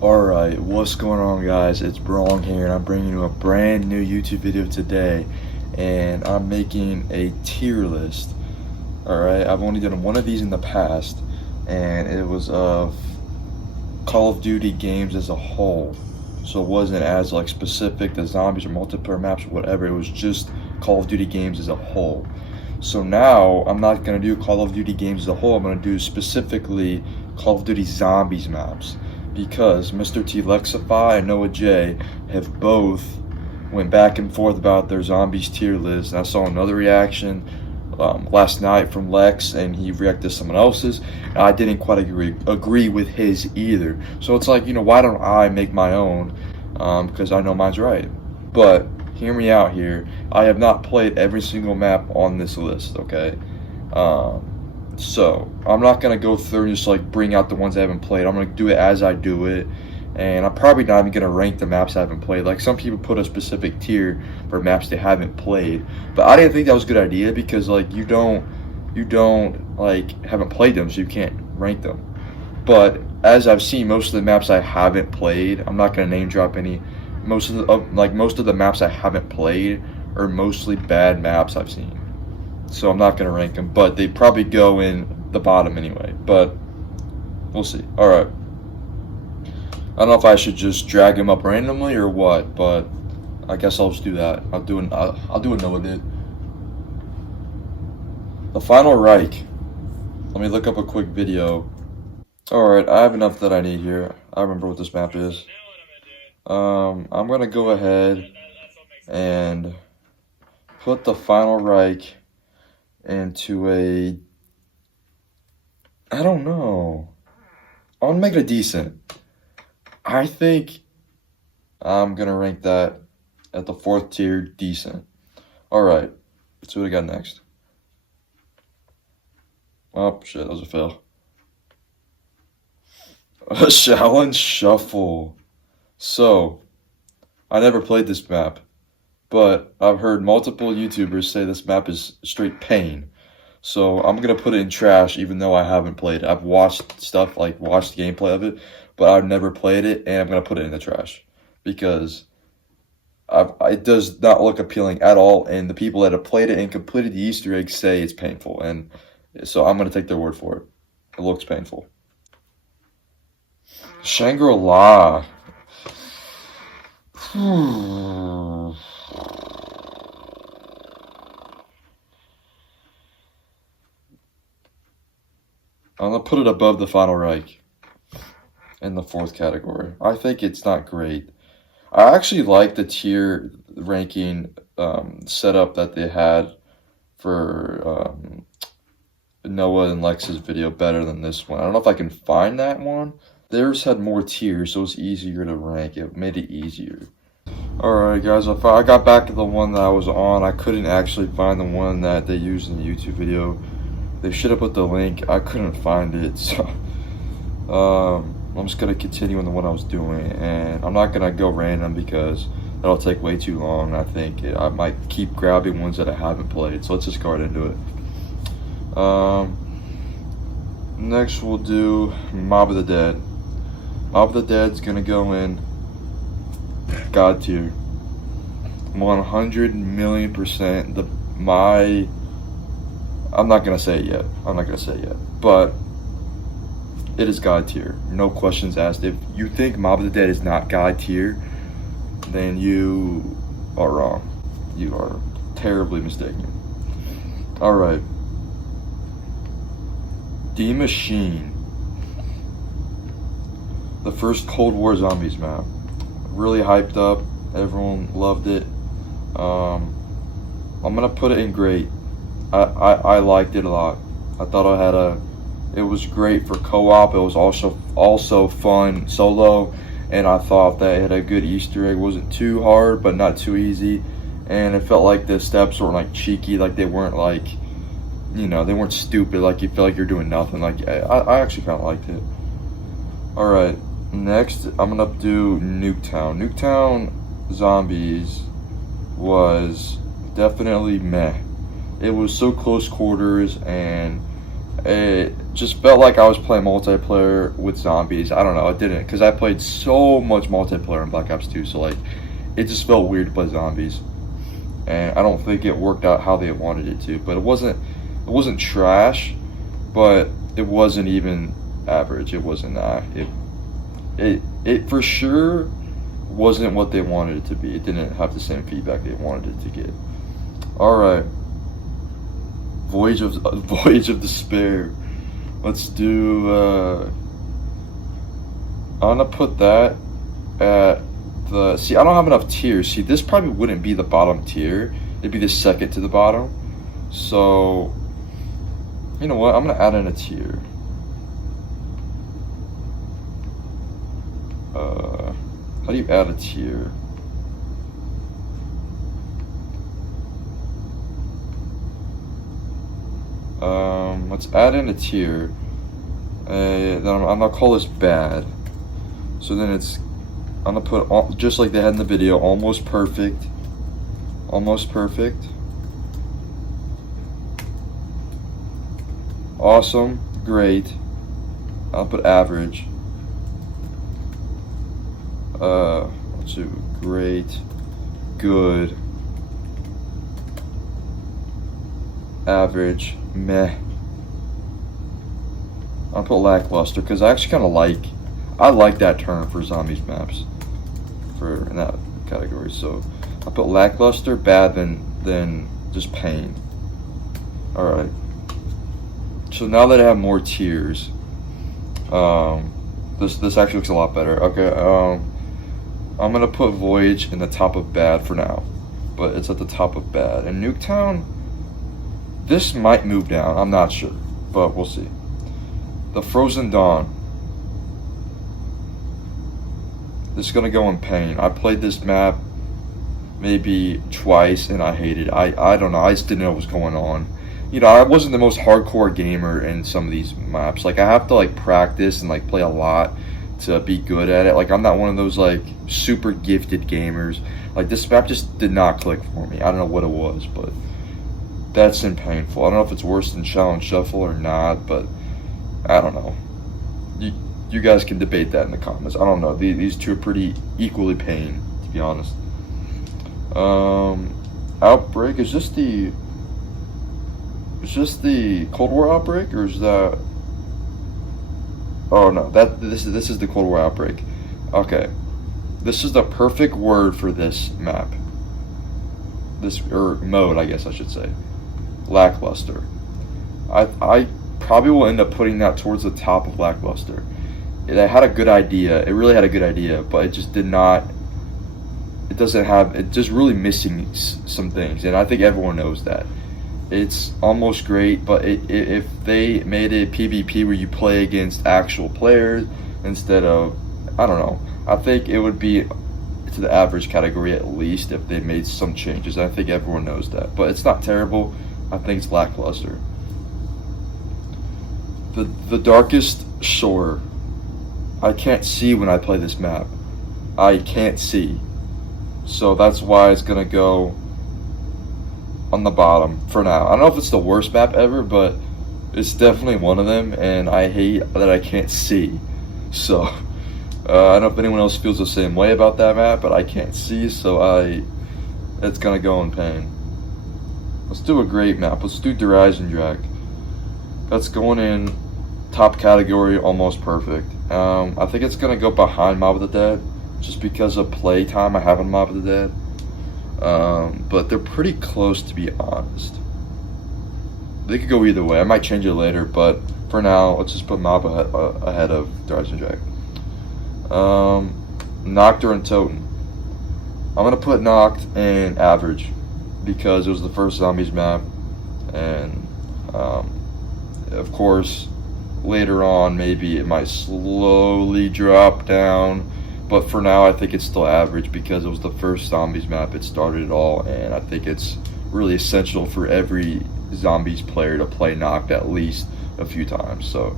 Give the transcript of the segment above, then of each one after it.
Alright, what's going on guys? It's Brong here and I'm bringing you a brand new YouTube video today, and I'm making a tier list. Alright, I've only done one of these in the past and it was of Call of Duty games as a whole. So it wasn't as like specific to zombies or multiplayer maps or whatever, it was just Call of Duty games as a whole. So now I'm not going to do Call of Duty games as a whole, I'm going to do specifically Call of Duty Zombies maps, because Mr. T Lexify and Noah J have both went back and forth about their zombies tier list. And I saw another reaction last night from Lex, and he reacted to someone else's, and I didn't quite agree with his either. So it's like, why don't I make my own? Because I know mine's right. But hear me out here. I have not played every single map on this list, okay? So I'm not gonna go through and just like bring out the ones I haven't played. I'm gonna do it as I do it, and I'm probably not even gonna rank the maps I haven't played. Like, some people put a specific tier for maps they haven't played, but I didn't think that was a good idea, because like you don't like haven't played them, so you can't rank them. But as I've seen most of the maps I haven't played, I'm not gonna name drop any. Most of the maps I haven't played are mostly bad maps I've seen, so I'm not going to rank them, but they probably go in the bottom anyway, but we'll see. Alright, I don't know if I should just drag them up randomly or what, but I guess I'll just do that. I'll do what Noah did. The Final Reich. Let me look up a quick video. Alright, I have enough that I need here. I remember what this map is. I'm going to go ahead and put the Final Reich into a, I don't know, I want to make it a decent. I think I'm gonna rank that at the 4th tier, decent. Alright, let's see what I got next. Oh shit, that was a fail. A Shaolin Shuffle. So I never played this map, but I've heard multiple YouTubers say this map is straight pain. So I'm going to put it in trash, even though I haven't played it. I've watched stuff, like watched gameplay of it, but I've never played it, and I'm going to put it in the trash. Because it does not look appealing at all, and the people that have played it and completed the Easter eggs say it's painful. And so I'm going to take their word for it. It looks painful. Shangri-La. I'm gonna put it above the Final Reich in the 4th category. I think it's not great. I actually like the tier ranking setup that they had for Noah and Lex's video better than this one. I don't know if I can find that one. Theirs had more tiers, so it's easier to rank. It made it easier. Alright guys, I got back to the one that I was on. I couldn't actually find the one that they used in the YouTube video. They should have put the link. I couldn't find it, so I'm just gonna continue on the one I was doing, and I'm not gonna go random because that'll take way too long. I think I might keep grabbing ones that I haven't played, so let's just go right into it. Next we'll do Mob of the Dead. Mob of the Dead's gonna go in God tier. 100 million percent. I'm not gonna say it yet. But it is God tier. No questions asked. If you think Mob of the Dead is not God tier, then you are wrong. You are terribly mistaken. Alright. Die Maschine. The first Cold War Zombies map. Really hyped up. Everyone loved it. I'm gonna put it in great. I liked it a lot. I thought it was great for co-op. It was also fun solo, and I thought that it had a good Easter egg. It wasn't too hard, but not too easy, and it felt like the steps weren't like cheeky, like they weren't like, they weren't stupid, like you feel like you're doing nothing. Like I actually kind of liked it. Alright, next I'm gonna do Nuketown. Nuketown Zombies was definitely meh. It was so close quarters, and It just felt like I was playing multiplayer with zombies. I don't know, it didn't, because I played so much multiplayer in Black Ops 2, so like, it just felt weird to play zombies. And I don't think it worked out how they wanted it to. But it wasn't trash, but it wasn't even average. It wasn't it for sure wasn't what they wanted it to be. It didn't have the same feedback they wanted it to get. All right, Voyage of Despair. Let's do. I'm gonna put that at the. See, I don't have enough tiers. See, this probably wouldn't be the bottom tier. It'd be the second to the bottom. So, you know what? I'm gonna add in a tier. How do you add a tier? Let's add in a tier. Then I'm gonna call this bad. So then I'm gonna put just like they had in the video, almost perfect. Almost perfect. Awesome, great. I'll put average. Let's do great, good, average, meh. I'll put lackluster because I actually kind of I like that term for zombies maps, in that category. So I'll put lackluster, bad, than just pain. All right. So now that I have more tiers, this actually looks a lot better. Okay. I'm gonna put Voyage in the top of bad for now, but it's at the top of bad. And Nuketown, this might move down. I'm not sure, but we'll see. The Frozen Dawn. This is gonna go in pain. I played this map maybe twice and I hated it. I don't know. I just didn't know what was going on. You know, I wasn't the most hardcore gamer in some of these maps. Like, I have to like practice and like play a lot to be good at it. Like, I'm not one of those like super gifted gamers. Like, this map just did not click for me. I don't know what it was, but that's in painful. I don't know if it's worse than Challenge Shuffle or not, but I don't know. You guys can debate that in the comments. I don't know. These two are pretty equally pain, to be honest. Outbreak, is this the Cold War Outbreak, or is that? Oh no, this is the Cold War Outbreak. Okay, this is the perfect word for this map. Or mode, I guess I should say. Lackluster. I probably will end up putting that towards the top of lackluster. It had a good idea. It really had a good idea, but it just did not. It just really missing some things, and I think everyone knows that. It's almost great, but if they made it PvP where you play against actual players instead of, I don't know, I think it would be to the average category at least if they made some changes. I think everyone knows that, but it's not terrible. I think it's lackluster. The Darkest Shore. I can't see when I play this map. I can't see. So that's why it's gonna go on the bottom for now. I don't know if it's the worst map ever, but it's definitely one of them, and I hate that I can't see. So I don't know if anyone else feels the same way about that map, but I can't see, so it's gonna go in pain. Let's do a great map. Let's do Horizon Drag. That's going in top category, almost perfect. I think it's gonna go behind Mob of the Dead, just because of play time I have in Mob of the Dead. But they're pretty close, to be honest. They could go either way. I might change it later, but for now, let's just put Mob ahead of Horizon Drag. Nocturne and Totem. I'm gonna put Noct in average because it was the first zombies map, and of course later on maybe it might slowly drop down, but for now I think it's still average because it was the first zombies map. It started it all, and I think it's really essential for every zombies player to play Noct at least a few times. So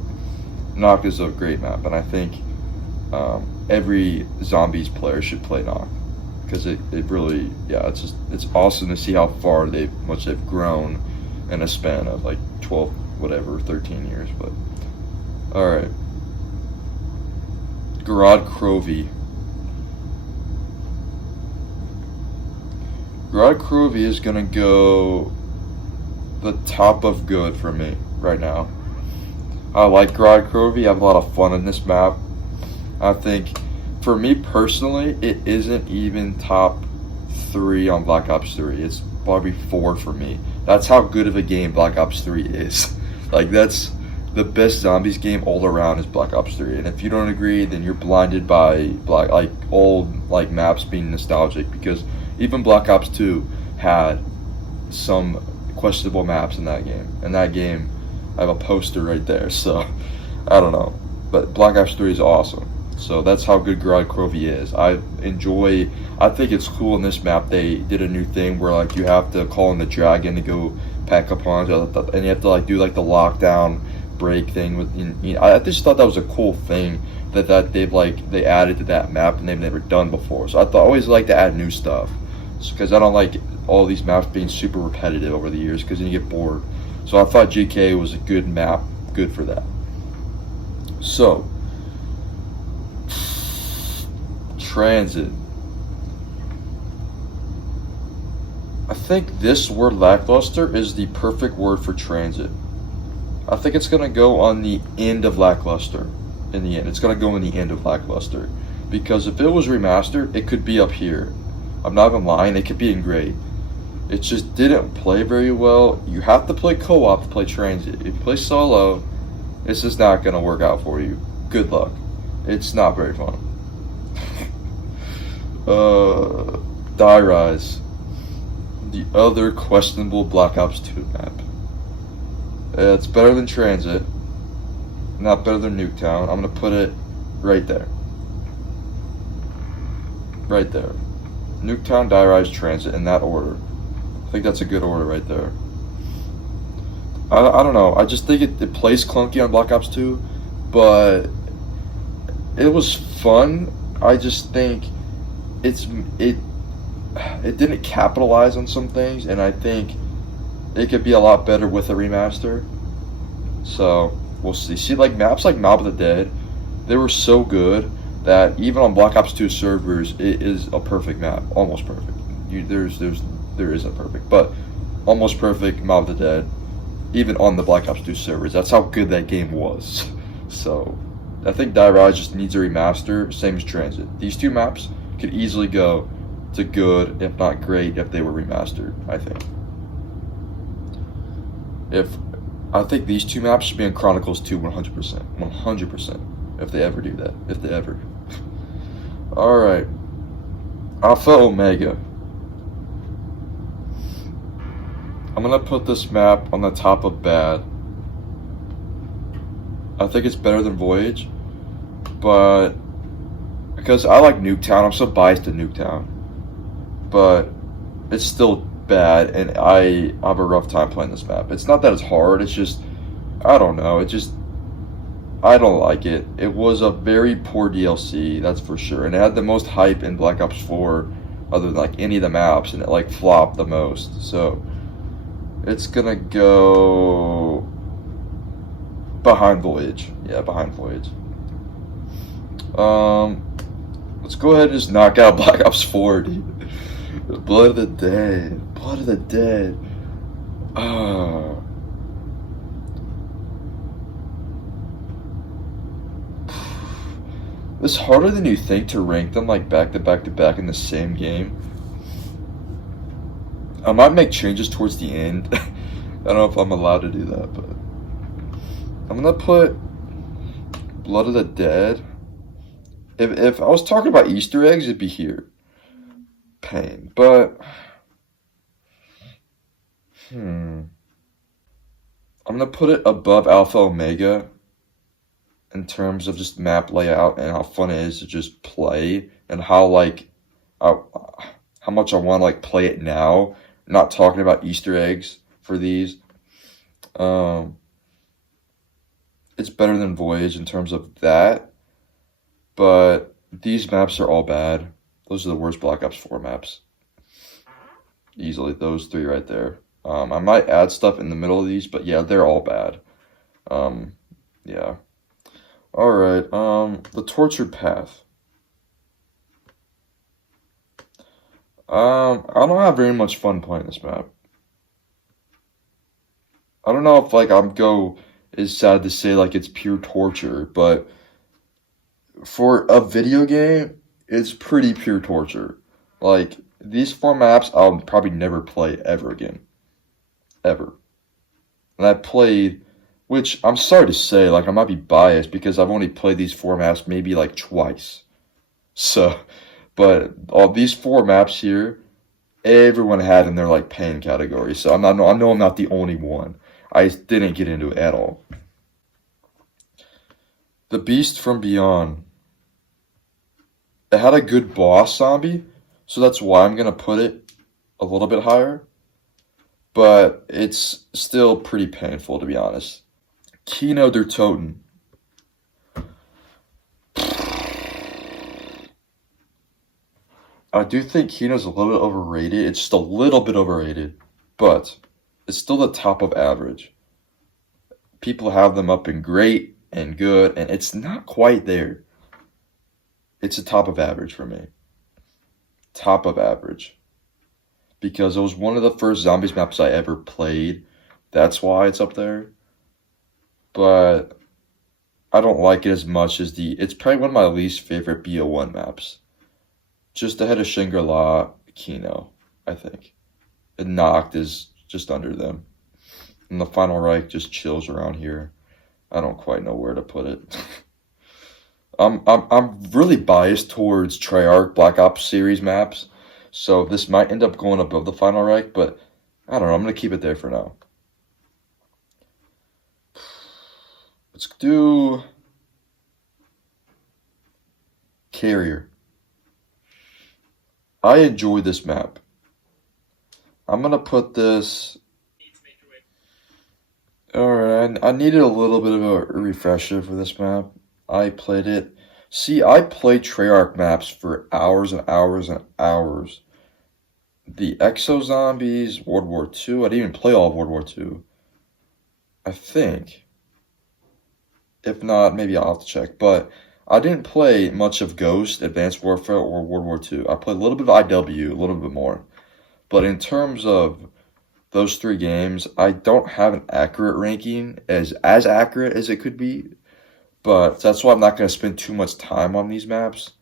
Noct is a great map, and I think every zombies player should play Noct because it really, yeah, it's awesome to see how much they've grown in a span of like 12 whatever, 13 years, but alright. Gorod Krovi. Gorod Krovi is gonna go the top of good for me right now. I like Gorod Krovi. I have a lot of fun in this map. I think, for me personally, it isn't even top 3 on Black Ops 3. It's probably 4 for me. That's how good of a game Black Ops 3 is. Like, that's the best zombies game all around is Black Ops 3. And if you don't agree, then you're blinded by old maps being nostalgic, because even Black Ops 2 had some questionable maps in that game. In that game, I have a poster right there, so I don't know. But Black Ops 3 is awesome. So that's how good Gorod Krovi is. I think it's cool in this map they did a new thing where like you have to call in the dragon to go pack up on, and you have to like do like the lockdown break thing with, you know, I just thought that was a cool thing that they added to that map and they've never done before. So I always like to add new stuff, because I don't like all these maps being super repetitive over the years, because then you get bored. So I thought GK was a good map, good for that. So Transit. I think this word lackluster is the perfect word for Transit. I think it's going to go on the end of lackluster. In the end, it's going to go in the end of lackluster, because if it was remastered, it could be up here. I'm not even lying, it could be in great. It just didn't play very well. You have to play co-op to play Transit. If you play solo, it's just not going to work out for you. Good luck. It's not very fun. Die Rise. The other questionable Black Ops 2 map. It's better than Transit. Not better than Nuketown. I'm going to put it right there. Right there. Nuketown, Die Rise, Transit, in that order. I think that's a good order right there. I don't know. I just think it plays clunky on Black Ops 2, but it was fun. I just think it didn't capitalize on some things, and I think it could be a lot better with a remaster. So we'll see. See, like maps like Mob of the Dead, they were so good that even on Black Ops 2 servers, it is a perfect map, almost perfect. There isn't perfect, but almost perfect Mob of the Dead, even on the Black Ops 2 servers. That's how good that game was. So I think Die Rise just needs a remaster, same as Transit. These two maps could easily go to good, if not great, if they were remastered, I think. I think these two maps should be in Chronicles 2 100%. 100%. If they ever do that. If they ever. Alright. Alpha Omega. I'm gonna put this map on the top of bad. I think it's better than Voyage, but because I like Nuketown, I'm so biased to Nuketown, but it's still bad, and I have a rough time playing this map. It's not that it's hard, it's just, I don't know, I don't like it. It was a very poor DLC, that's for sure, and it had the most hype in Black Ops 4 other than like any of the maps, and it like flopped the most. So it's gonna go behind Voyage. Yeah, behind Voyage. Let's go ahead and just knock out Black Ops 4, dude. Blood of the Dead. Blood of the Dead. It's harder than you think to rank them like back to back to back in the same game. I might make changes towards the end. I don't know if I'm allowed to do that, but I'm gonna put Blood of the Dead. If I was talking about Easter eggs, it'd be here. Pain, but I'm gonna put it above Alpha Omega in terms of just map layout and how fun it is to just play, and how much I want to like play it now. Not talking about Easter eggs for these. It's better than Voyage in terms of that, but these maps are all bad. Those are the worst Black Ops 4 maps. Easily, those three right there. I might add stuff in the middle of these, but yeah, they're all bad. Um, yeah. All right. The Tortured Path. I don't have very much fun playing this map. I don't know if like I'm go is sad to say like it's pure torture, but for a video game, it's pretty pure torture. Like these four maps, I'll probably never play ever again, ever. And I played, which I'm sorry to say, like I might be biased because I've only played these four maps maybe like twice. So, but all these four maps here, everyone had in their like pain category. So I'm not, I know I'm not the only one. I didn't get into it at all. The Beast from Beyond. It had a good boss zombie, so that's why I'm gonna put it a little bit higher. But it's still pretty painful to be honest. Kino der Toten. I do think Kino's a little bit overrated. It's just a little bit overrated, but it's still the top of average. People have them up in great and good, and it's not quite there. It's a top of average for me. Top of average. Because it was one of the first zombies maps I ever played. That's why it's up there. But I don't like it as much as it's probably one of my least favorite BO1 maps. Just ahead of Shangri-La, Kino, I think. And Noct is just under them. And the Final Reich just chills around here. I don't quite know where to put it. I'm really biased towards Treyarch Black Ops series maps, so this might end up going above the Final Reich, but I don't know. I'm gonna keep it there for now. Let's do Carrier. I enjoy this map. I'm gonna put this. Alright, I needed a little bit of a refresher for this map. I played it. See, I played Treyarch maps for hours and hours and hours. The Exo Zombies, World War II. I didn't even play all of World War II. I think. If not, maybe I'll have to check. But I didn't play much of Ghost, Advanced Warfare, or World War II. I played a little bit of IW, a little bit more. But in terms of those three games, I don't have an accurate ranking as accurate as it could be. But that's why I'm not going to spend too much time on these maps.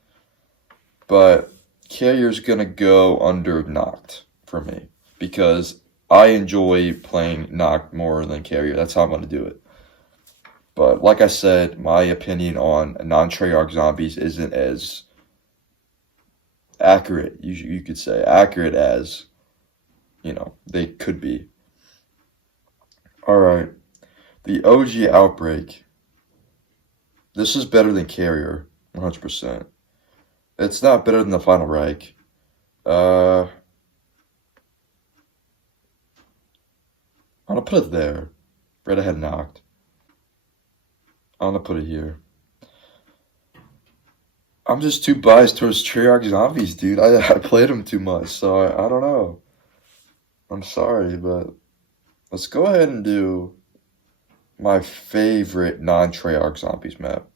But Carrier's going to go under Noct for me. Because I enjoy playing Noct more than Carrier. That's how I'm going to do it. But like I said, my opinion on non-Treyarch zombies isn't as accurate, you could say, accurate as, they could be. Alright, the OG Outbreak. This is better than Carrier, 100%. It's not better than the Final Reich. I'm gonna put it there, right ahead Noct. I'm gonna put it here. I'm just too biased towards Treyarch zombies, dude. I played them too much, so I don't know. I'm sorry, but let's go ahead and do my favorite non-Treyarch zombies map.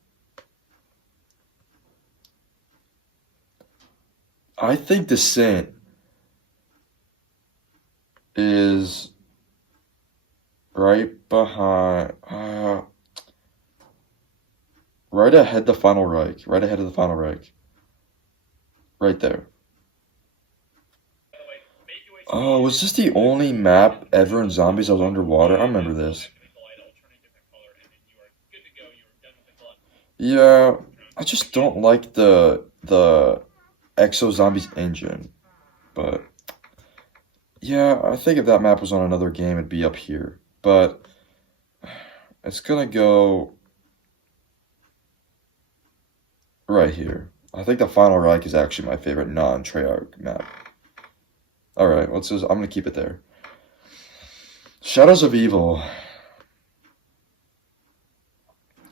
I think Descent is right behind, right ahead the Final Reich, right ahead of the Final Reich, right there. Oh, was this the only map ever in Zombies that was underwater? I remember this. Yeah, I just don't like the Exo Zombies engine, but yeah, I think if that map was on another game, it'd be up here. But it's gonna go right here. I think the Final Reich is actually my favorite non-Treyarch map. Alright, I'm gonna keep it there. Shadows of Evil.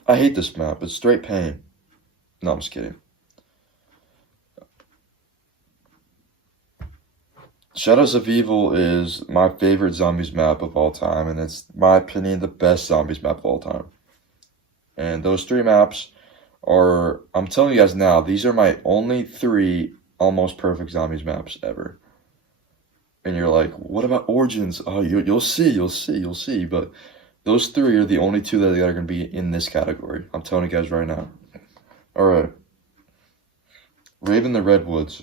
I hate this map. It's straight pain. No, I'm just kidding. Shadows of Evil is my favorite zombies map of all time, and it's, in my opinion, the best zombies map of all time. And those three maps are, I'm telling you guys now, these are my only three almost perfect zombies maps ever. And you're like, what about Origins? Oh, you'll see, you'll see, you'll see. But those three are the only two that are going to be in this category. I'm telling you guys right now. All right. Raven the Redwoods.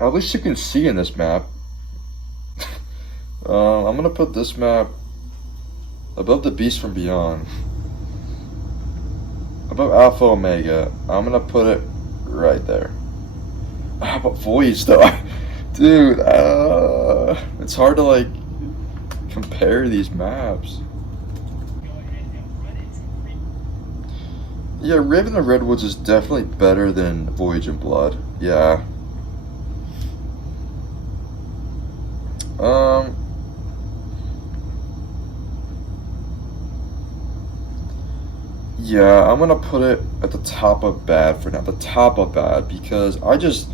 At least you can see in this map. I'm gonna put this map above the Beast from Beyond. Above Alpha Omega. I'm gonna put it right there. How about Voyage though? Dude, it's hard to like compare these maps. Yeah, Raven the Redwoods is definitely better than Voyage and Blood. Yeah. Yeah, I'm gonna put it at the top of bad for now. The top of bad because I just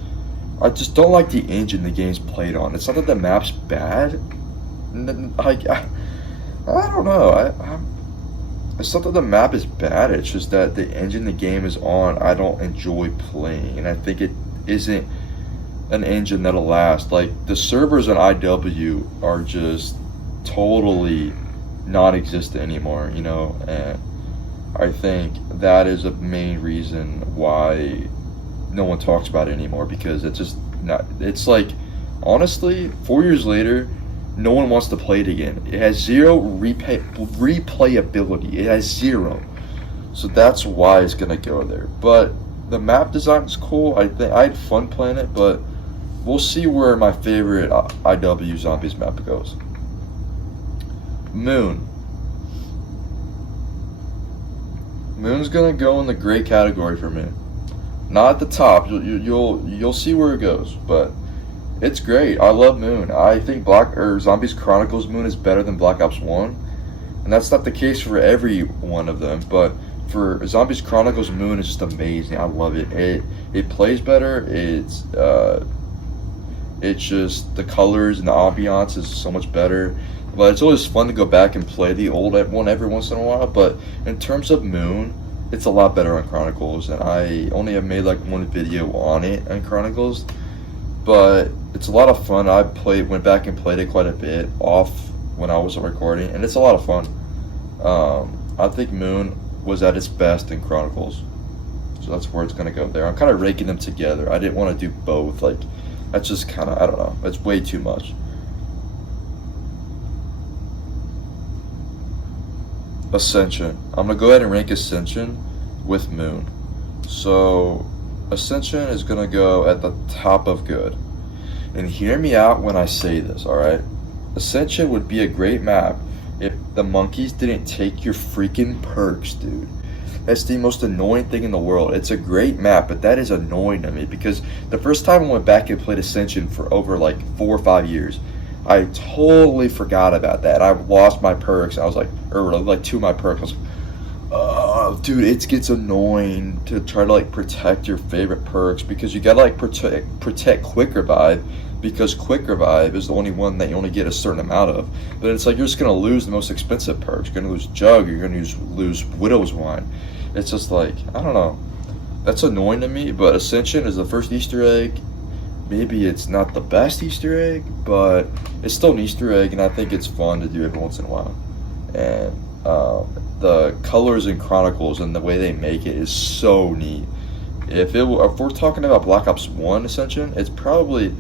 don't like the engine the game's played on. It's not that the map's bad. I don't know. It's not that the map is bad. It's just that the engine the game is on, I don't enjoy playing, and I think it isn't an engine that'll last. Like the servers on IW are just totally non-existent anymore, you know, and I think that is a main reason why no one talks about it anymore because it's just not. It's like honestly, 4 years later, no one wants to play it again. It has zero replayability. It has zero, so that's why it's gonna go there. But the map design is cool. I think I had fun playing it, but we'll see where my favorite IW Zombies map goes. Moon. Moon's gonna go in the great category for me. Not at the top. You'll see where it goes, but it's great. I love Moon. I think Zombies Chronicles Moon is better than Black Ops 1, and that's not the case for every one of them. But for Zombies Chronicles Moon is just amazing. I love it. It plays better. It's just the colors and the ambiance is so much better. But it's always fun to go back and play the old one every once in a while. But in terms of Moon, it's a lot better on Chronicles, and I only have made like one video on it on Chronicles. But it's a lot of fun. Went back and played it quite a bit off when I wasn't recording, and it's a lot of fun. I think Moon was at its best in Chronicles, so that's where it's gonna go there. I'm kind of raking them together. I didn't want to do both. Like that's just kind of, I don't know. It's way too much. Ascension. I'm gonna go ahead and rank Ascension with Moon. So Ascension is gonna go at the top of good. And hear me out when I say this, alright? Ascension would be a great map if the monkeys didn't take your freaking perks, dude. That's the most annoying thing in the world. It's a great map, but that is annoying to me because the first time I went back and played Ascension for over like 4 or 5 years, I totally forgot about that. I lost my perks. I was like, or like 2 of my perks. I was like, dude, it gets annoying to try to like protect your favorite perks because you gotta like protect Quick Revive because Quick Revive is the only one that you only get a certain amount of. But it's like you're just gonna lose the most expensive perks. You're gonna lose Jug. You're gonna lose Widow's Wine. It's just like, I don't know. That's annoying to me. But Ascension is the first Easter egg. Maybe it's not the best Easter egg, but it's still an Easter egg, and I think it's fun to do every once in a while. And the colors in Chronicles and the way they make it is so neat. If we're talking about Black Ops 1 Ascension, it's probably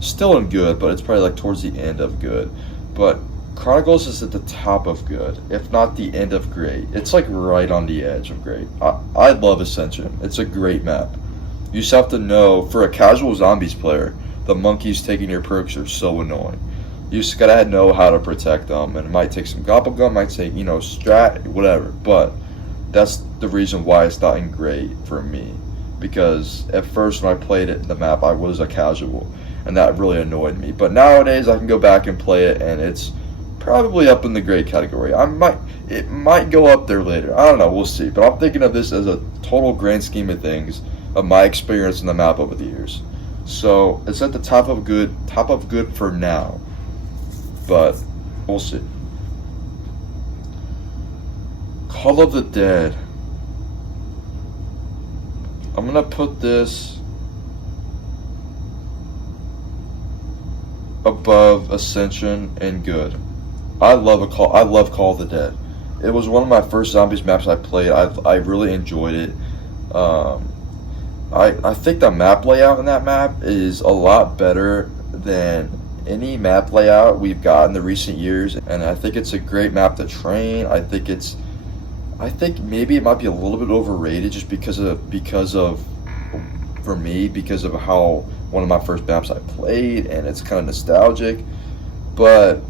still in good, but it's probably like towards the end of good. But Chronicles is at the top of good, if not the end of great. It's like right on the edge of great. I love Ascension. It's a great map. You just have to know, for a casual Zombies player, the monkeys taking your perks are so annoying. You just gotta know how to protect them, and it might take some gobblegum, might take, strat, whatever. But that's the reason why it's not in great for me. Because at first when I played it in the map, I was a casual, and that really annoyed me. But nowadays I can go back and play it, and it's probably up in the great category. It might go up there later. I don't know, we'll see. But I'm thinking of this as a total grand scheme of things. of my experience in the map over the years. So it's at the top of good for now, but we'll see. Call of the Dead. I'm gonna put this above Ascension and good. I love Call of the Dead. It was one of my first zombies maps I played. I really enjoyed it. I think the map layout in that map is a lot better than any map layout we've got in the recent years, and I think it's a great map to train. I think maybe it might be a little bit overrated just because of for me, because of how one of my first maps I played, and it's kind of nostalgic, but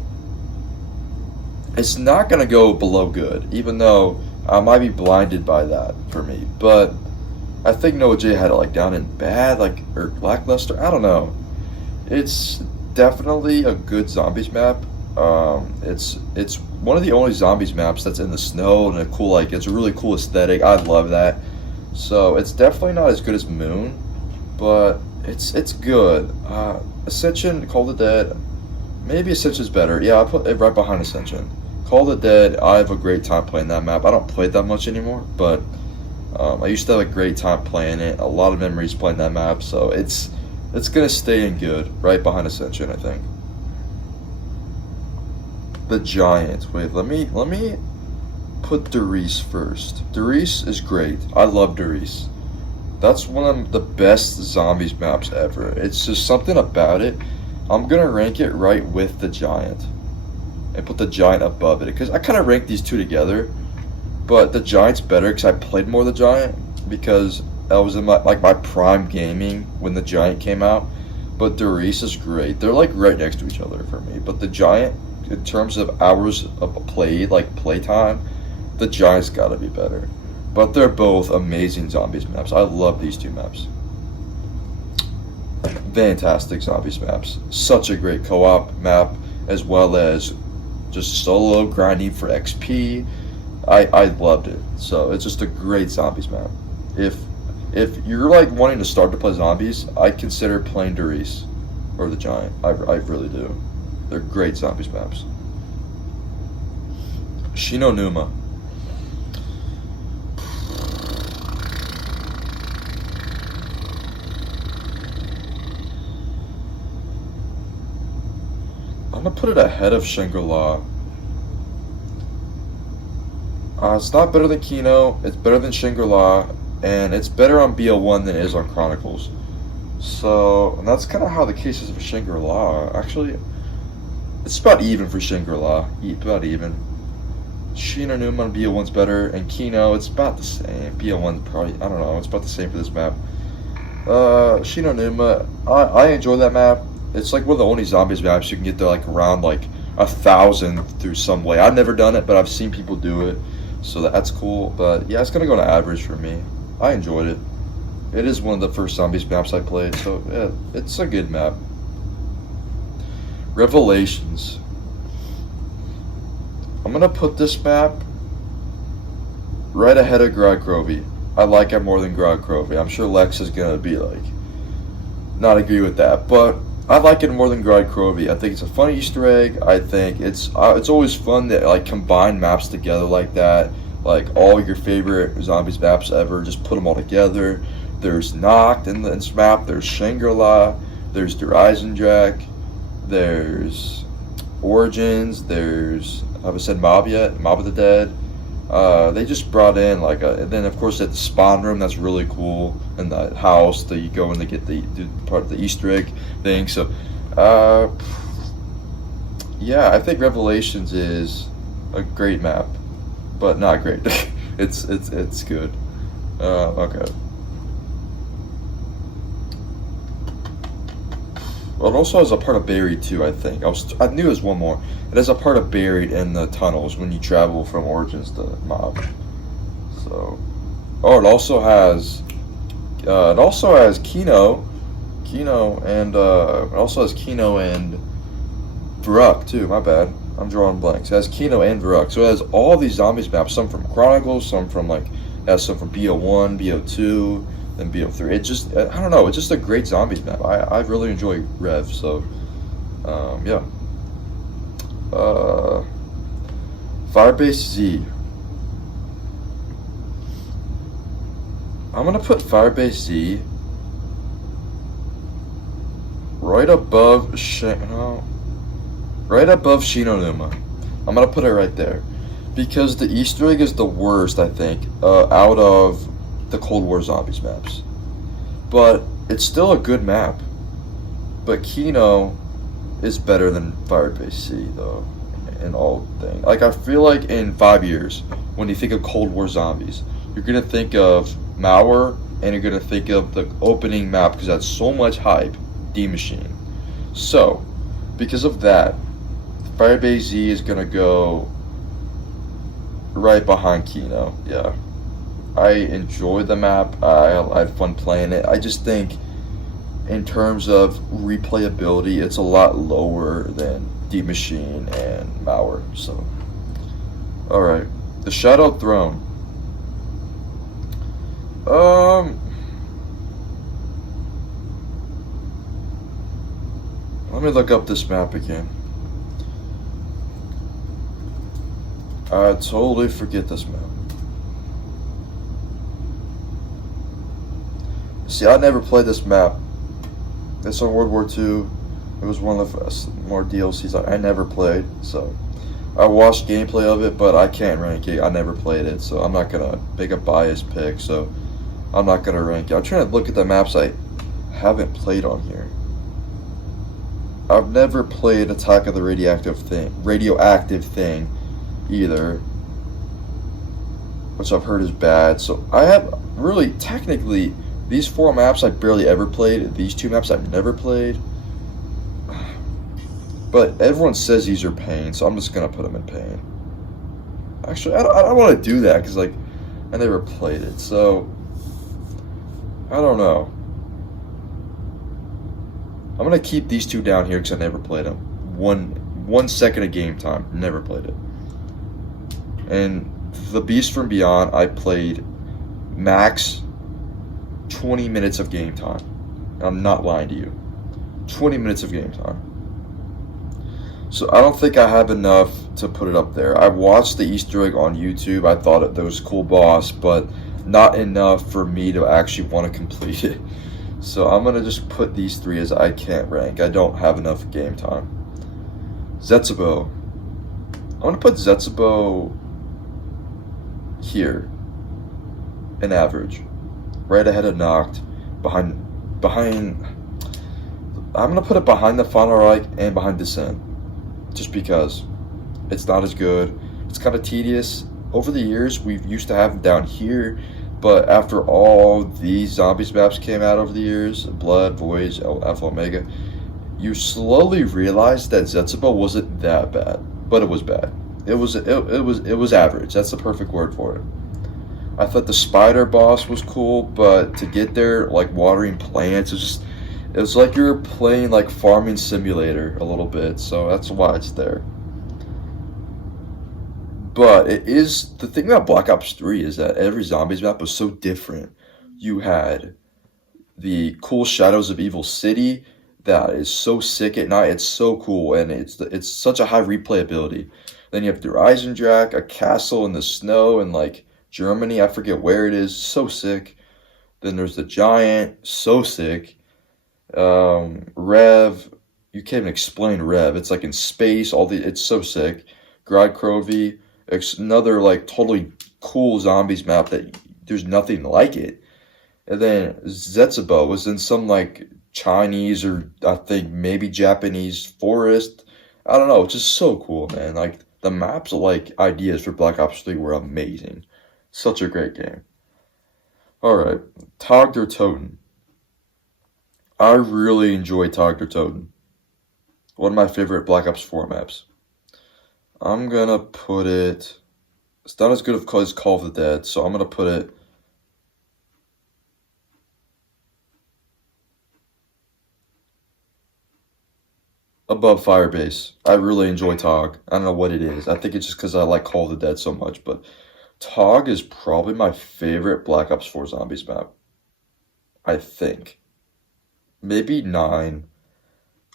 it's not going to go below good, even though I might be blinded by that for me. But I think Noah J had it like down in bad, like, or lackluster. I don't know. It's definitely a good zombies map. It's one of the only zombies maps that's in the snow and it's a really cool aesthetic. I love that. So it's definitely not as good as Moon, but it's good. Ascension, Call of the Dead, maybe Ascension's better. Yeah, I put it right behind Ascension. Call of the Dead, I have a great time playing that map. I don't play it that much anymore, but I used to have a great time playing it. A lot of memories playing that map, so it's gonna stay in good, right behind Ascension, I think. The Giant. Wait, let me put Der Riese first. Der Riese is great. I love Der Riese. That's one of the best zombies maps ever. It's just something about it. I'm gonna rank it right with the Giant, and put the Giant above it, because I kind of rank these two together, but the Giant's better because I played more of the Giant, because I was in my prime gaming when the Giant came out. But Der Riese is great. They're like right next to each other for me. But the Giant, in terms of hours of playtime, the Giant's gotta be better. But they're both amazing zombies maps. I love these two maps. Fantastic zombies maps. Such a great co-op map, as well as just solo grinding for XP. I loved it. So it's just a great zombies map. If you're like wanting to start to play zombies, I consider playing Der Riese or the Giant. I really do. They're great zombies maps. Shi No Numa. I'm gonna put it ahead of Shangri-La. It's not better than Kino. It's better than Shangri-La, and it's better on BO1 than it is on Chronicles. So, and that's kind of how the case is for Shangri-La. Actually, it's about even for Shangri-La. About even. Shi No Numa on BO1's better, and Kino, it's about the same. BO1's probably, I don't know, it's about the same for this map. Shi No Numa, I enjoy that map. It's like one of the only zombies maps you can get to like around like 1,000 through some way. I've never done it, but I've seen people do it, so that's cool. But yeah, it's gonna go to average for me. I enjoyed it. It is one of the first zombies maps I played, so yeah, it's a good map. Revelations. I'm gonna put this map right ahead of Grad Crovy. I like it more than Grad Crovy. I'm sure Lex is gonna be like, not agree with that, but I like it more than Grad Crovy. I think it's a funny Easter egg. I think it's always fun to like combine maps together like that. Like all your favorite zombies maps ever, just put them all together. There's Nacht in this map. There's Shangri-La. There's Der Eisendrache. There's Origins. There's, have I said Mob yet? Mob of the Dead. They just brought in like and then of course at the spawn room, that's really cool, and the house that you go in to get the part of the Easter egg thing. So yeah, I think Revelations is a great map, but not great. it's good. Okay. Well, it also has a part of Buried too, I think. I knew it was one more. It has a part of Buried in the tunnels when you travel from Origins to Mob. So, oh, it also has Kino, and it also has Kino and Verrückt too. My bad, I'm drawing blanks. It has Kino and Verrückt, so it has all these zombies maps. Some from Chronicles, some from like, it has some from BO1, BO2. than BO3. It just, I don't know, it's just a great zombies map. I really enjoy Rev, so, yeah. Uh, Firebase Z. I'm gonna put Firebase Z right above right above Shinonuma. I'm gonna put it right there because the Easter egg is the worst, I think, out of the Cold War Zombies maps. But it's still a good map. But Kino is better than Firebase C though, in all things. Like I feel like in 5 years, when you think of Cold War Zombies, you're gonna think of Mauer, and you're gonna think of the opening map because that's so much hype, D Machine. So, because of that, Firebase Z is gonna go right behind Kino. Yeah, I enjoyed the map. I had fun playing it. I just think, in terms of replayability, it's a lot lower than D Machine and Mauer. So, all right, the Shadow Throne. Let me look up this map again. I totally forget this map. See, I never played this map. It's on World War II. It was one of the more DLCs I never played. So, I watched gameplay of it, but I can't rank it. I never played it, so I'm not gonna make a biased pick. So, I'm not gonna rank it. I'm trying to look at the maps I haven't played on here. I've never played Attack of the Radioactive Thing either, which I've heard is bad. So I have really, technically, these 4 maps I barely ever played. These 2 maps I've never played. But everyone says these are pain, so I'm just gonna put them in pain. Actually, I don't want to do that because like I never played it, so I don't know. I'm gonna keep these 2 down here because I never played them. One second of game time, never played it. And the Beast from Beyond, I played max 20 minutes of game time. I'm not lying to you. 20 minutes of game time. So I don't think I have enough to put it up there. I watched the Easter egg on YouTube. I thought that was a cool boss, but not enough for me to actually want to complete it. So I'm gonna just put these 3 as I can't rank. I don't have enough game time. Zetsubo. I'm gonna put Zetsubo here in average, right ahead of Noct, behind. I'm gonna put it behind the Final Reich and behind Descent, just because it's not as good. It's kind of tedious. Over the years, we've used to have them down here. But after all these Zombies maps came out over the years, Blood, Voyage, Alpha Omega, you slowly realize that Zetsubo wasn't that bad, but it was bad. It was average. That's the perfect word for it. I thought the spider boss was cool, but to get there, like watering plants, it was like you were playing like Farming Simulator a little bit. So that's why it's there. But it is, the thing about Black Ops 3 is that every Zombies map was so different. You had the cool Shadows of Evil City that is so sick at night. It's so cool, and it's such a high replayability. Then you have the Eisendrache, a castle in the snow in like Germany. I forget where it is. So sick. Then there's the Giant. So sick. Rev. You can't even explain Rev. It's like in space. It's so sick. Grodkrovi. It's another like totally cool Zombies map that there's nothing like it. And then Zetsubo was in some like Chinese or I think maybe Japanese forest. I don't know. It's just so cool, man. Like the maps, like ideas for Black Ops 3 were amazing. Such a great game. All right, Tag der Toten. I really enjoy Tag der Toten. One of my favorite Black Ops 4 maps. I'm gonna put it. It's not as good as Call of the Dead, so I'm gonna put it above Firebase. I really enjoy Tog. I don't know what it is. I think it's just because I like Call of the Dead so much, but Tog is probably my favorite Black Ops 4 Zombies map. I think. Maybe 9.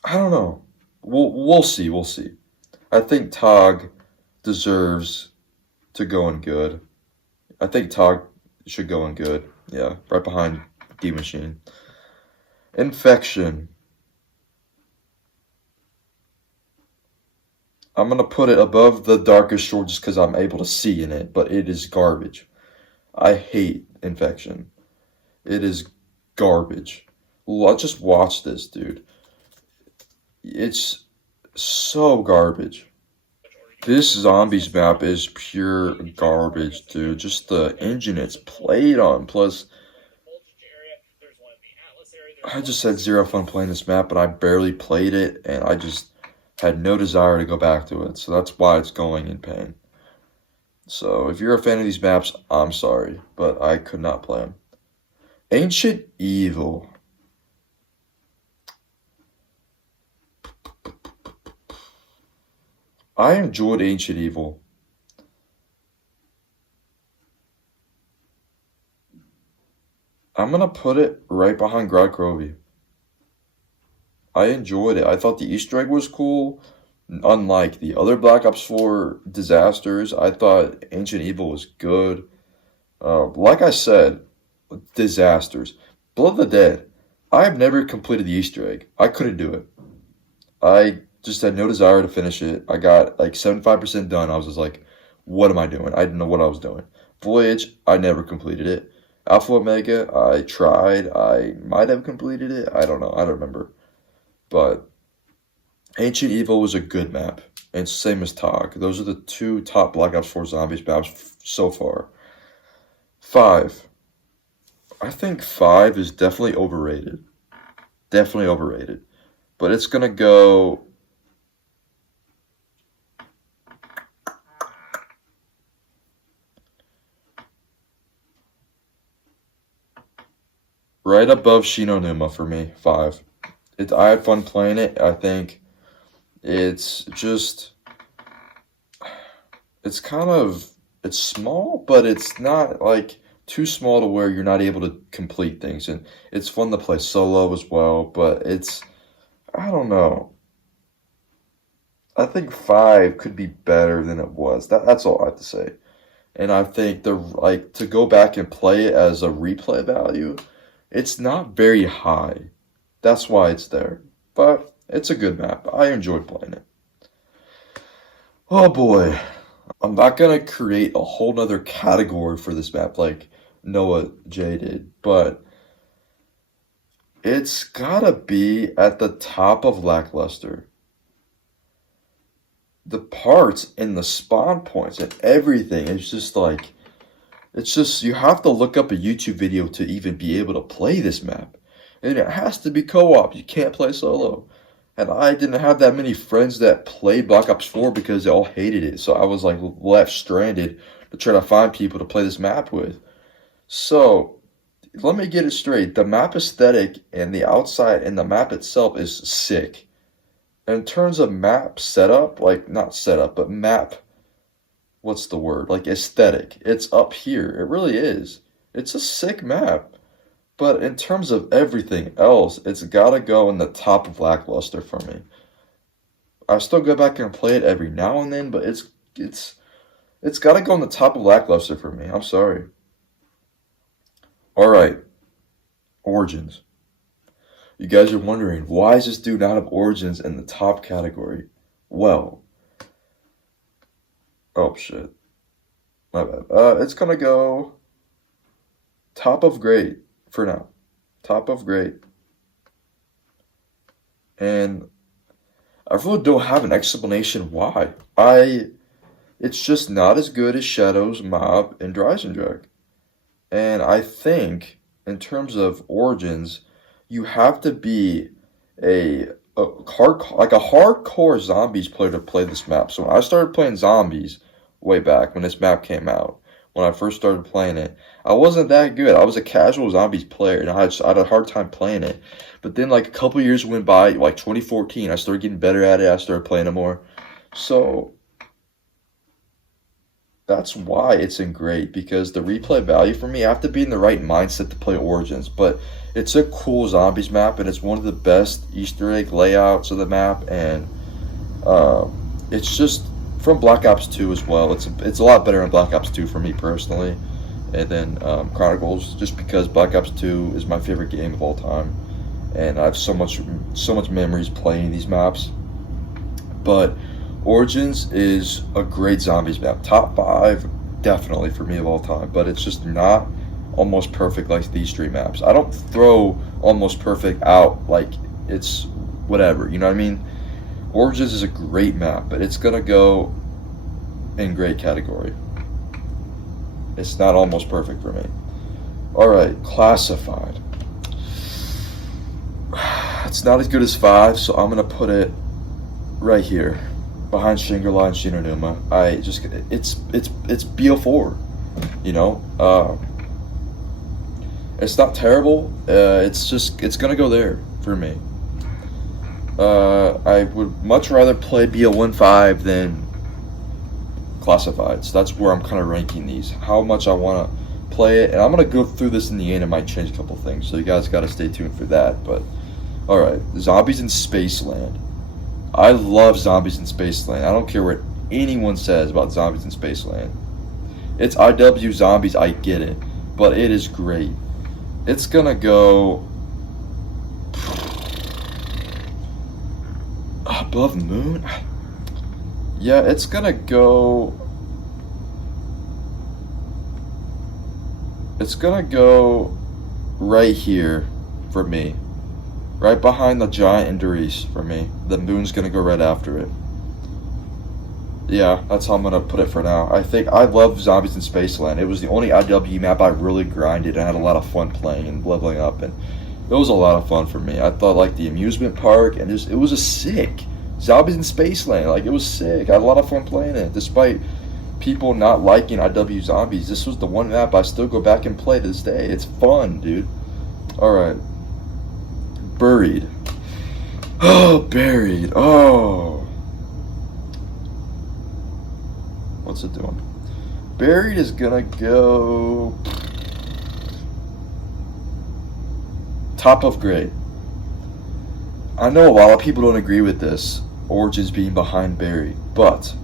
I don't know. We'll see. We'll see. I think Tog deserves to go in good. I think Tog should go in good. Yeah, right behind D Machine. Infection. I'm gonna put it above the Darkest Shore just because I'm able to see in it, but it is garbage. I hate Infection. It is garbage. Just watch this, dude. It's so garbage. This zombies map is pure garbage, dude. Just the engine it's played on. Plus, I just had zero fun playing this map, and I barely played it, and I just had no desire to go back to it. So that's why it's going in pain. So if you're a fan of these maps, I'm sorry, but I could not play them. Ancient Evil. I enjoyed Ancient Evil. I'm gonna put it right behind Grad Crovey. I enjoyed it. I thought the Easter egg was cool. Unlike the other Black Ops 4 disasters, I thought Ancient Evil was good. Like I said, disasters. Blood of the Dead. I have never completed the Easter egg. I couldn't do it. I just had no desire to finish it. I got like 75% done. I was just like, what am I doing? I didn't know what I was doing. Voyage, I never completed it. Alpha Omega, I tried. I might have completed it. I don't know. I don't remember. But Ancient Evil was a good map. And same as Tog. Those are the two top Black Ops 4 Zombies maps so far. 5. I think 5 is definitely overrated. Definitely overrated. But it's going to go right above Shinonuma for me. 5. I had fun playing it. I think it's just, it's kind of, it's small, but it's not like too small to where you're not able to complete things. And it's fun to play solo as well, but it's, I don't know. I think 5 could be better than it was. That's all I have to say. And I think to go back and play it as a replay value, it's not very high. That's why it's there. But it's a good map. I enjoyed playing it. Oh boy. I'm not gonna create a whole nother category for this map like Noah J did, but it's gotta be at the top of Lackluster. The parts and the spawn points and everything, it's just like, it's just, you have to look up a YouTube video to even be able to play this map. And it has to be co-op. You can't play solo. And I didn't have that many friends that played Black Ops 4 because they all hated it. So I was like left stranded to try to find people to play this map with. So let me get it straight. The map aesthetic and the outside and the map itself is sick. In terms of map setup, like not setup, but map, what's the word? Like aesthetic. It's up here. It really is. It's a sick map. But in terms of everything else, it's gotta go in the top of Lackluster for me. I still go back and play it every now and then, but it's gotta go in the top of Lackluster for me. I'm sorry. Alright. Origins. You guys are wondering, why is this dude not have Origins in the top category? Well, oh shit. My bad. It's gonna go top of great for now. Top of great. And I really don't have an explanation why. It's just not as good as Shadows, Mob, and Dreisendrag. And I think, in terms of Origins, you have to be like a hardcore zombies player to play this map. So when I started playing zombies way back when this map came out, when I first started playing it, I wasn't that good. I was a casual zombies player, and I had a hard time playing it. But then, like, a couple years went by, like 2014, I started getting better at it. I started playing it more. So that's why it's in great, because the replay value for me, I have to be in the right mindset to play Origins. But it's a cool zombies map, and it's one of the best Easter egg layouts of the map, and it's just from Black Ops 2 as well. It's a lot better in Black Ops 2 for me personally, and then Chronicles, just because Black Ops 2 is my favorite game of all time, and I have so much memories playing these maps. But Origins is a great zombies map, top 5 definitely for me of all time, but it's just not almost perfect like these three maps. I don't throw almost perfect out like it's whatever, you know what I mean? Origins is a great map, but it's gonna go in great category. It's not almost perfect for me. Alright, Classified. It's not as good as 5, so I'm gonna put it right here, behind Shangri-La and Shinonuma. It's BO4, you know? It's not terrible, it's gonna go there for me. I would much rather play BO15 than Classified, so that's where I'm kind of ranking these, how much I want to play it, and I'm going to go through this in the end. It might change a couple things, so you guys got to stay tuned for that. But alright, Zombies in Spaceland. I love Zombies in Spaceland. I don't care what anyone says about Zombies in Spaceland. It's IW Zombies, I get it, but it is great. It's gonna go Above Moon? Yeah, it's gonna go right here for me. Right behind the Giant Endurance for me. The Moon's gonna go right after it. Yeah, that's how I'm gonna put it for now. I love Zombies in Spaceland. It was the only IW map I really grinded and had a lot of fun playing and leveling up, and it was a lot of fun for me. I thought like the amusement park, and it was a sick Zombies in Spaceland. Like, it was sick. I had a lot of fun playing it, despite people not liking IW Zombies. This was the one map I still go back and play to this day. It's fun, dude. Alright. Buried. Oh, Buried. Oh. What's it doing? Buried is gonna go top of grade. I know a lot of people don't agree with this, Origins being behind Buried, but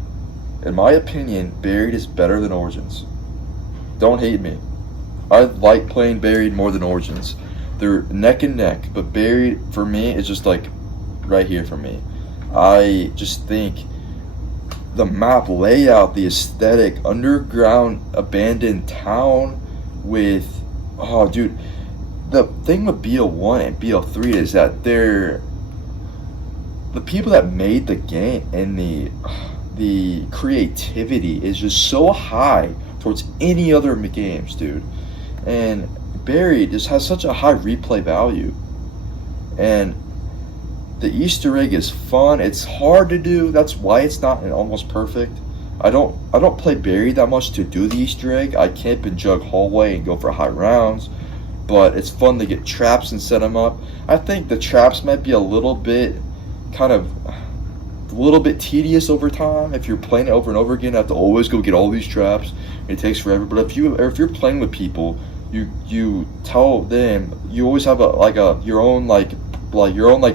in my opinion, Buried is better than Origins. Don't hate me. I like playing Buried more than Origins. They're neck and neck, but Buried for me is just like right here for me. I just think the map layout, the aesthetic, underground abandoned town with, oh dude, the thing with BO1 and BO3 is that the people that made the game and the creativity is just so high towards any other games, dude. And Buried just has such a high replay value, and the Easter egg is fun. It's hard to do. That's why it's not an almost perfect. I don't play Buried that much to do the Easter egg. I camp in Jug Hallway and go for high rounds, but it's fun to get traps and set them up. I think the traps might be a little bit tedious over time. If you're playing it over and over again, you have to always go get all these traps. It takes forever. But if you're playing with people, you tell them, you always have your own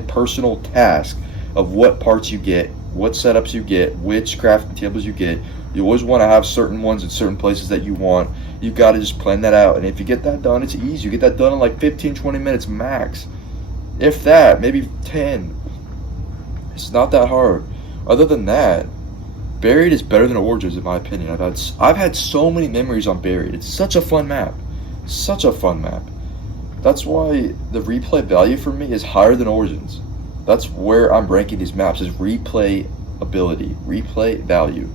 personal task of what parts you get, what setups you get, which crafting tables you get. You always want to have certain ones in certain places that you want. You got to just plan that out, and if you get that done, it's easy. You get that done in like 15-20 minutes max, if that, maybe 10. It's not that hard. Other than that, Buried is better than Origins in my opinion. I've had so many memories on Buried. It's such a fun map. Such a fun map. That's why the replay value for me is higher than Origins. That's where I'm ranking these maps, is replay ability, replay value.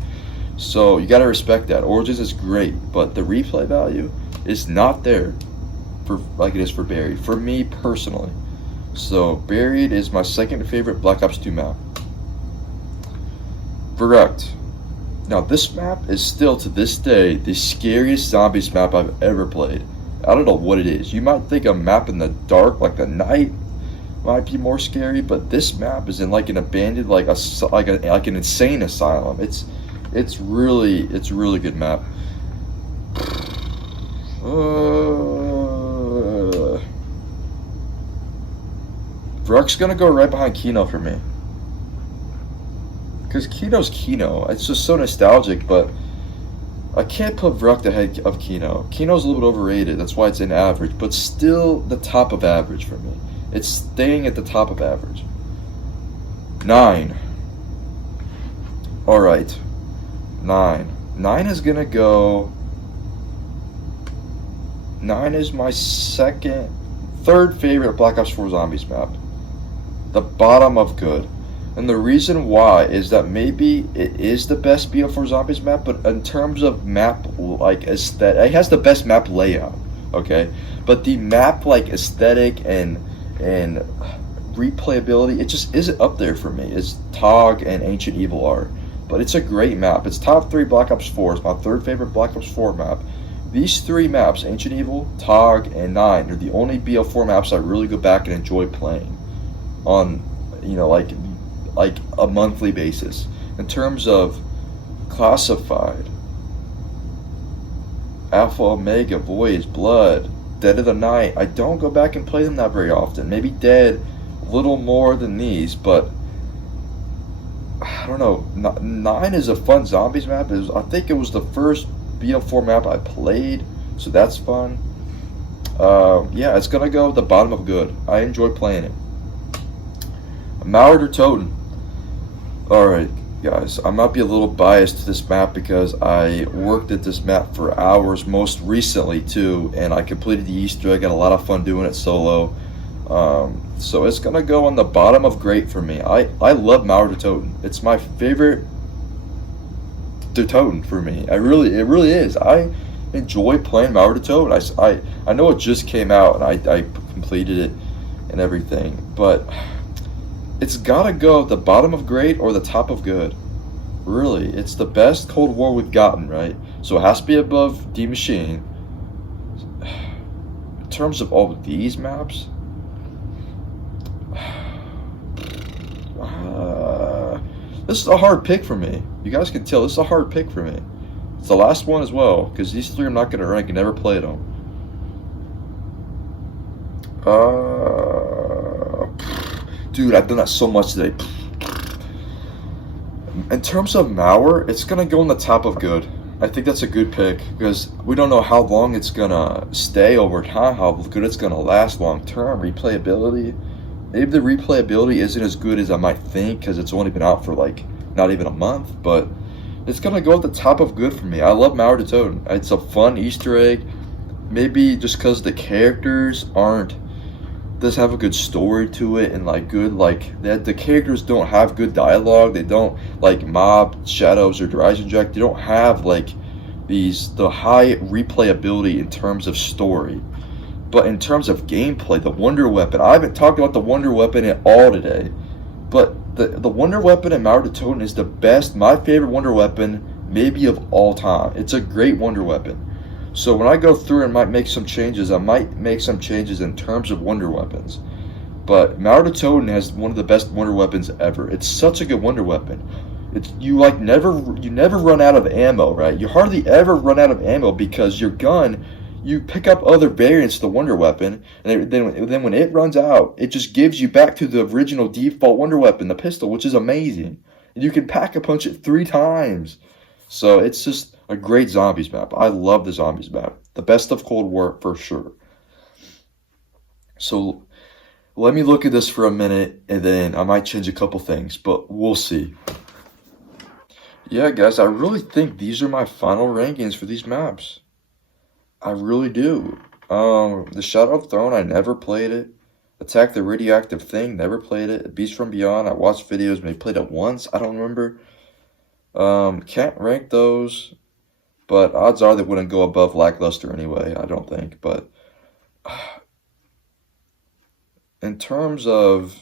So you gotta respect that. Origins is great, but the replay value is not there for like it is for Buried, for me personally. So Buried is my second favorite Black Ops 2 map. Verrückt. Now this map is still to this day the scariest zombies map I've ever played. I don't know what it is. You might think a map in the dark, like the night, might be more scary, but this map is in like an abandoned, like an insane asylum. It's a really good map. Vruck's gonna go right behind Kino for me. Because Kino's Kino. It's just so nostalgic, but I can't put Vruck ahead of Kino. Kino's a little bit overrated, that's why it's in average, but still the top of average for me. It's staying at the top of average. 9. Alright. 9. 9 is gonna go. 9 is my third favorite Black Ops 4 Zombies map. The bottom of good. And the reason why is that maybe it is the best BO4 Zombies map, but in terms of map like aesthetic, it has the best map layout, okay? But the map like aesthetic and replayability, it just isn't up there for me. It's TOG and Ancient Evil are. But it's a great map. It's top 3 Black Ops 4. It's my third favorite Black Ops 4 map. These 3 maps, Ancient Evil, TOG, and 9, are the only BO4 maps I really go back and enjoy playing on, like a monthly basis. In terms of Classified, Alpha Omega, Voyage, Blood, Dead of the Night, I don't go back and play them that very often. Maybe Dead a little more than these, but I don't know. 9 is a fun Zombies map. I think it was the first BO4 map I played, so that's fun. Yeah, it's gonna go the bottom of good. I enjoy playing it. Mallard or Toten? Alright, guys, I might be a little biased to this map because I worked at this map for hours most recently too, and I completed the Easter egg, had a lot of fun doing it solo. So it's gonna go on the bottom of great for me. I love Mallard or Toten. It's my favorite Toten for me. It really is. I enjoy playing Mallard or Toten. I know it just came out and I completed it and everything, but it's gotta go at the bottom of great or the top of good. Really, it's the best Cold War we've gotten, right? So it has to be above D Machine. In terms of all of these maps, this is a hard pick for me. You guys can tell this is a hard pick for me. It's the last one as well, because these 3 I'm not going to rank. I never played them. Dude, I've done that so much today. In terms of Mauer, it's going to go in the top of good. I think that's a good pick, because we don't know how long it's going to stay over time, how good it's going to last long term. Replayability. Maybe the replayability isn't as good as I might think because it's only been out for like not even a month, but it's gonna go at the top of good for me. I love Mallard or Toten. It's a fun Easter egg. Maybe just because the characters doesn't have a good story to it and like good the characters don't have good dialogue. They don't like Mob, Shadows, or Horizon Jack. They don't have like the high replayability in terms of story. But in terms of gameplay, the Wonder Weapon, I haven't talked about the Wonder Weapon at all today, but the Wonder Weapon in Mallard or Toten is the best, my favorite Wonder Weapon maybe of all time. It's a great Wonder Weapon. So when I go through and might make some changes, I might make some changes in terms of Wonder Weapons. But Mallard or Toten has one of the best Wonder Weapons ever. It's such a good Wonder Weapon. You never run out of ammo, right? You hardly ever run out of ammo because your gun, you pick up other variants of the Wonder Weapon, and then when it runs out, it just gives you back to the original default Wonder Weapon, the pistol, which is amazing. And you can pack a punch it 3 times. So it's just a great Zombies map. I love the Zombies map. The best of Cold War for sure. So let me look at this for a minute, and then I might change a couple things, but we'll see. Yeah, guys, I really think these are my final rankings for these maps. I really do. The Shadow Throne, I never played it. Attack the Radioactive Thing, never played it. Beast from Beyond, I watched videos, maybe played it once, I don't remember. Can't rank those, but odds are they wouldn't go above Lackluster anyway, I don't think. But in terms of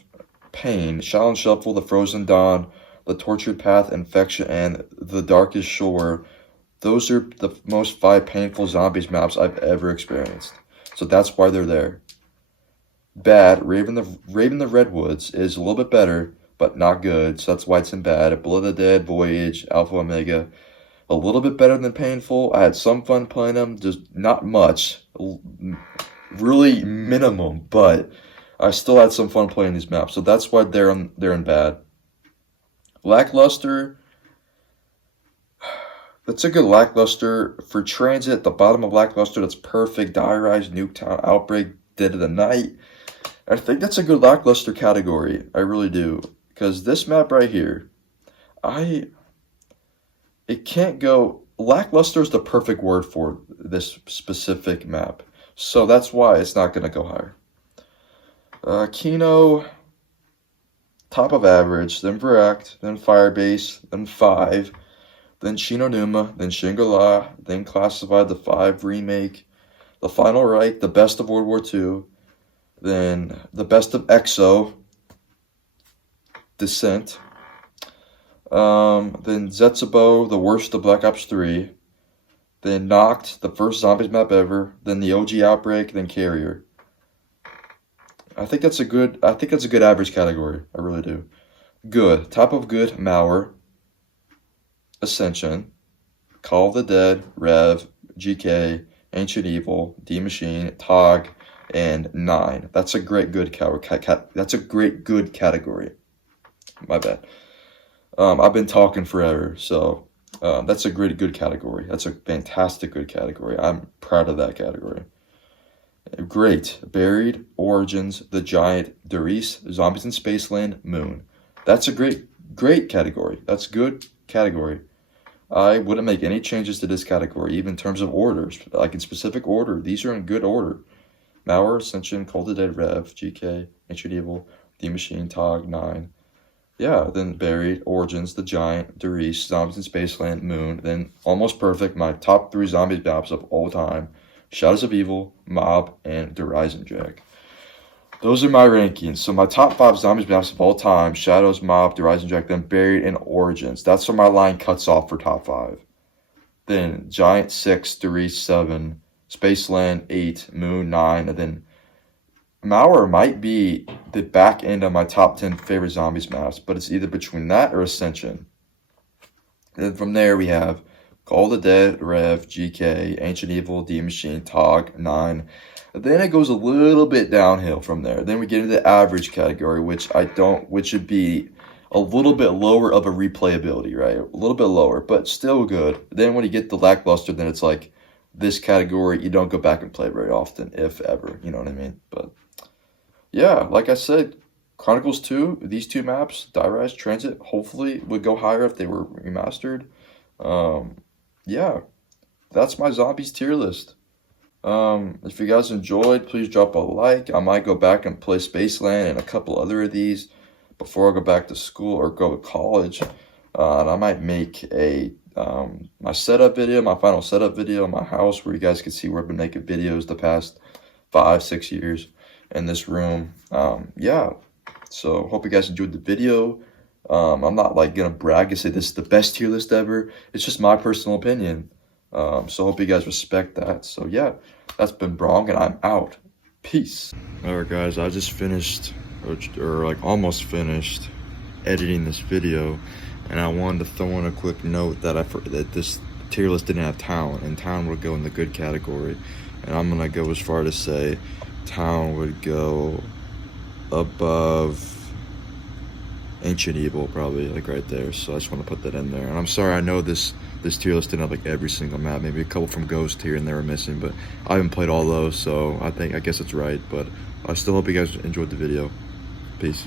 pain, Shaolin Shuffle, The Frozen Dawn, The Tortured Path, Infection, and The Darkest Shore, those are the most 5 painful Zombies maps I've ever experienced. So that's why they're there. Bad, Raven the Redwoods is a little bit better, but not good. So that's why it's in bad. Below the Dead, Voyage, Alpha Omega, a little bit better than Painful. I had some fun playing them, just not much, really minimum, but I still had some fun playing these maps. So that's why they're in bad. Lackluster. That's a good Lackluster. For Transit, the bottom of Lackluster, that's perfect. Diarize, Nuketown, Outbreak, Dead of the Night. I think that's a good Lackluster category. I really do. Because this map right here, it can't go. Lackluster is the perfect word for this specific map. So that's why it's not going to go higher. Kino, top of average, then Veract, then Firebase, then 5, then Shinonuma, then Shangri-La, then Classified, the 5 remake, the Final Reich, the best of World War II, then the best of EXO, Descent, then Zetsubo, the worst of Black Ops 3, then Noct, the first zombies map ever, then the OG Outbreak, then Carrier. I think that's a good average category. I really do. Good. Top of good, Mauer, Ascension, Call of the Dead, Rev, GK, Ancient Evil, D Machine, TOG, and 9. That's a great good that's a great good category. My bad. I've been talking forever, so that's a great good category. That's a fantastic good category. I'm proud of that category. Great. Buried, Origins, The Giant, Darius, Zombies in Spaceland, Moon. That's a great category. That's good category. I wouldn't make any changes to this category, even in terms of orders. Like in specific order, these are in good order. Mauer, Ascension, Call of the Dead, Rev, GK, Ancient Evil, The Machine, TOG, 9. Yeah, then Buried, Origins, The Giant, Darius, Zombies in Spaceland, Moon. Then Almost Perfect, my top 3 zombie maps of all time. Shadows of Evil, Mob, and Horizon Jack. Those are my rankings. So my top 5 zombies maps of all time: Shadows, Mob, Horizon Jack, then Buried, and Origins. That's where my line cuts off for top 5. Then Giant 6, Darius 7, Spaceland 8, Moon 9, and then Mauer might be the back end of my top 10 favorite zombies maps, but it's either between that or Ascension. Then from there we have Call of the Dead, Rev, GK, Ancient Evil, D Machine, TOG, 9. Then it goes a little bit downhill from there. Then we get into the average category, which would be a little bit lower of a replayability, right? A little bit lower, but still good. Then when you get the Lackluster, then it's like this category, you don't go back and play very often, if ever. You know what I mean? But yeah, like I said, Chronicles 2, these 2 maps, Die-Rise, Transit, hopefully would go higher if they were remastered. Yeah, that's my zombies tier list. If you guys enjoyed, please drop a like. I might go back and play Spaceland and a couple other of these before I go back to school or go to college. And I might make my setup video, my final setup video in my house, where you guys can see where I've been making videos the past 5-6 years in this room. Yeah, so hope you guys enjoyed the video. I'm not like gonna brag and say this is the best tier list ever. It's just my personal opinion. So hope you guys respect that. So yeah, that's been Brong, and I'm out. Peace. Alright guys, I just finished, or like almost finished, editing this video, and I wanted to throw in a quick note that that this tier list didn't have Town, and Town would go in the good category. And I'm gonna go as far to say Town would go above Ancient Evil, probably, like right there. So I just want to put that in there. And I'm sorry, I know this tier list didn't have like every single map. Maybe a couple from Ghost here and there were missing, but I haven't played all those, so I guess it's right. But I still hope you guys enjoyed the video. Peace.